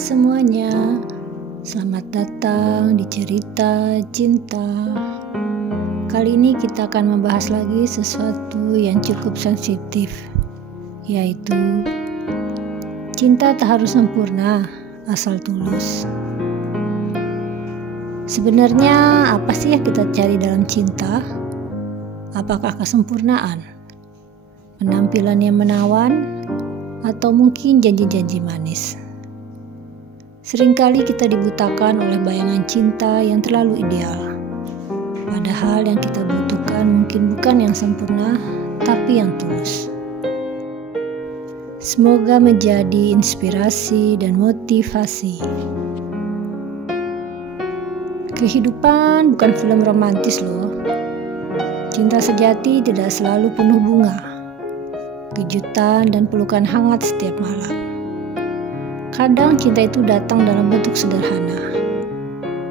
semuanya, selamat datang di cerita cinta. Kali ini kita akan membahas lagi sesuatu yang cukup sensitif, yaitu cinta tak harus sempurna, asal tulus. Sebenarnya apa sih yang kita cari dalam cinta? Apakah kesempurnaan, penampilan yang menawan, atau mungkin janji-janji manis? Seringkali kita dibutakan oleh bayangan cinta yang terlalu ideal. Padahal yang kita butuhkan mungkin bukan yang sempurna, tapi yang tulus. Semoga menjadi inspirasi dan motivasi. Kehidupan bukan film romantis loh. Cinta sejati tidak selalu penuh bunga, kejutan dan pelukan hangat setiap malam. Kadang cinta itu datang dalam bentuk sederhana,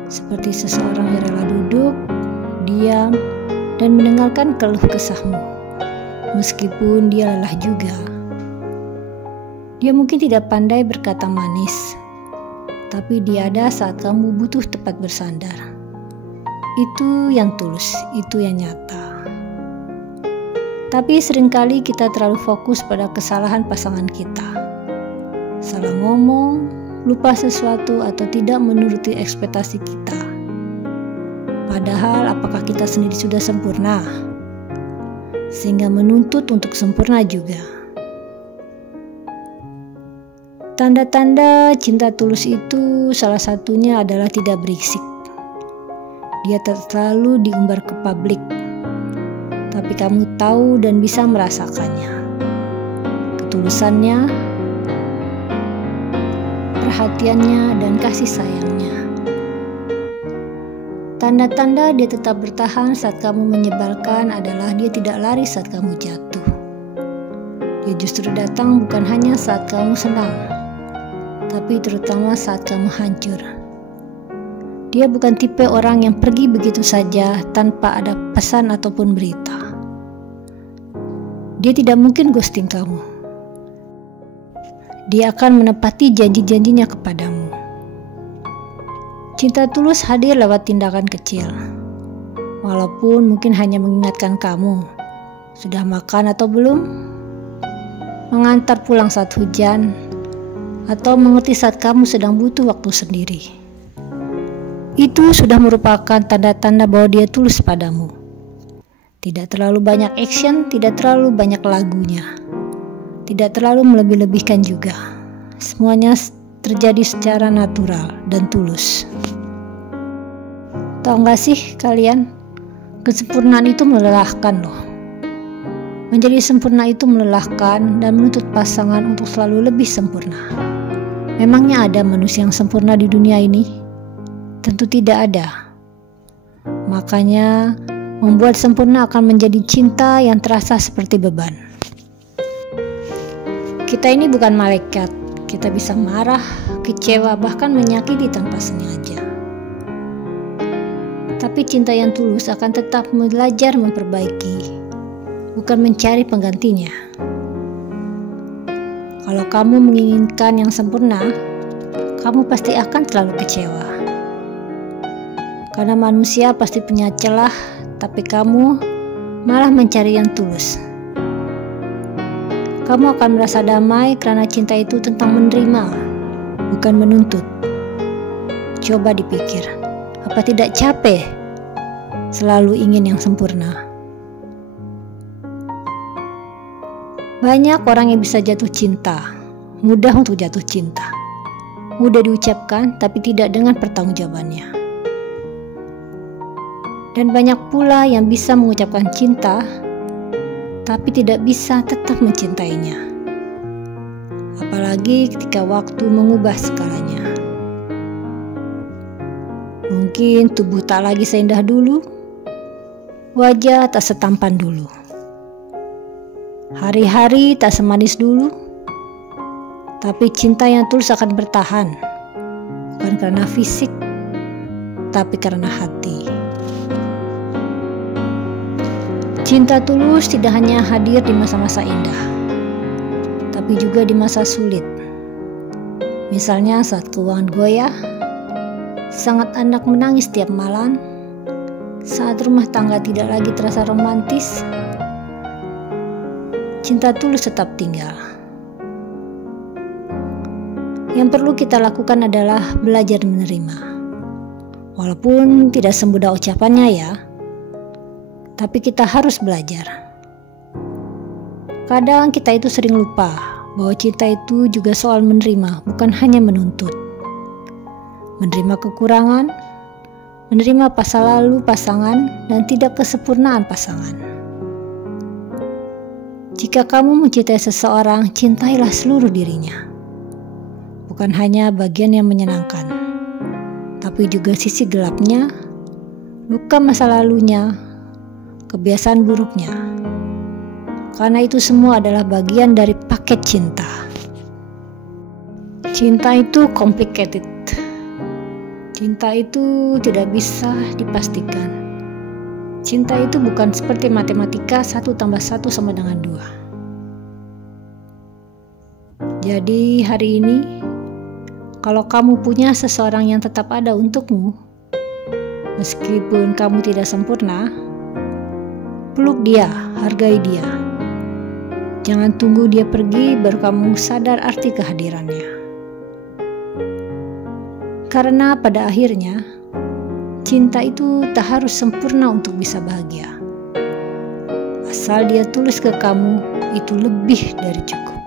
seperti seseorang yang rela duduk, diam, dan mendengarkan keluh kesahmu, meskipun dia lelah juga. Dia mungkin tidak pandai berkata manis, tapi dia ada saat kamu butuh tempat bersandar. Itu yang tulus, itu yang nyata. Tapi seringkali kita terlalu fokus pada kesalahan pasangan kita. Salah ngomong, lupa sesuatu, atau tidak menuruti ekspektasi kita. Padahal apakah kita sendiri sudah sempurna? Sehingga menuntut untuk sempurna juga. Tanda-tanda cinta tulus itu salah satunya adalah tidak berisik. Dia tak selalu diumbar ke publik, tapi kamu tahu dan bisa merasakannya. Ketulusannya, perhatiannya, dan kasih sayangnya. Tanda-tanda dia tetap bertahan saat kamu menyebalkan adalah dia tidak lari saat kamu jatuh. Dia justru datang bukan hanya saat kamu senang, tapi terutama saat kamu hancur. Dia bukan tipe orang yang pergi begitu saja tanpa ada pesan ataupun berita. Dia tidak mungkin ghosting kamu. Dia akan menepati janji-janjinya kepadamu. Cinta tulus hadir lewat tindakan kecil. Walaupun mungkin hanya mengingatkan kamu, sudah makan atau belum? Mengantar pulang saat hujan, atau mengerti saat kamu sedang butuh waktu sendiri. Itu sudah merupakan tanda-tanda bahwa dia tulus padamu. Tidak terlalu banyak action, tidak terlalu banyak lagunya. Tidak terlalu melebih-lebihkan juga. Semuanya terjadi secara natural dan tulus. Tahu gak sih kalian? Kesempurnaan itu melelahkan loh. Menjadi sempurna itu melelahkan dan menuntut pasangan untuk selalu lebih sempurna. Memangnya ada manusia yang sempurna di dunia ini? Tentu tidak ada. Makanya membuat sempurna akan menjadi cinta yang terasa seperti beban. Kita ini bukan malaikat. Kita bisa marah, kecewa, bahkan menyakiti tanpa sengaja. Tapi cinta yang tulus akan tetap belajar memperbaiki, bukan mencari penggantinya. Kalau kamu menginginkan yang sempurna, kamu pasti akan terlalu kecewa. Karena manusia pasti punya celah, tapi kamu malah mencari yang tulus. Kamu akan merasa damai karena cinta itu tentang menerima, bukan menuntut. Coba dipikir, apa tidak capek selalu ingin yang sempurna? Banyak orang yang bisa jatuh cinta, mudah untuk jatuh cinta. Mudah diucapkan, tapi tidak dengan pertanggungjawabannya. Dan banyak pula yang bisa mengucapkan cinta, tapi tidak bisa tetap mencintainya. Apalagi ketika waktu mengubah segalanya. Mungkin tubuh tak lagi seindah dulu, wajah tak setampan dulu, hari-hari tak semanis dulu, tapi cinta yang tulus akan bertahan, bukan karena fisik, tapi karena hati. Cinta tulus tidak hanya hadir di masa-masa indah, tapi juga di masa sulit. Misalnya saat keuangan goyah, sangat anak menangis setiap malam, saat rumah tangga tidak lagi terasa romantis, cinta tulus tetap tinggal. Yang perlu kita lakukan adalah belajar menerima. Walaupun tidak semudah ucapannya ya, tapi kita harus belajar. Kadang kita itu sering lupa bahwa cinta itu juga soal menerima, bukan hanya menuntut. Menerima kekurangan, menerima masa lalu pasangan, dan tidak kesempurnaan pasangan. Jika kamu mencintai seseorang, cintailah seluruh dirinya. Bukan hanya bagian yang menyenangkan, tapi juga sisi gelapnya, luka masa lalunya, kebiasaan buruknya. Karena itu semua adalah bagian dari paket cinta. Cinta itu complicated. Cinta itu tidak bisa dipastikan. Cinta itu bukan seperti matematika 1 tambah 1 sama dengan 2. Jadi hari ini, kalau kamu punya seseorang yang tetap ada untukmu, meskipun kamu tidak sempurna, peluk dia, hargai dia. Jangan tunggu dia pergi baru kamu sadar arti kehadirannya. Karena pada akhirnya, cinta itu tak harus sempurna untuk bisa bahagia. Asal dia tulus ke kamu, itu lebih dari cukup.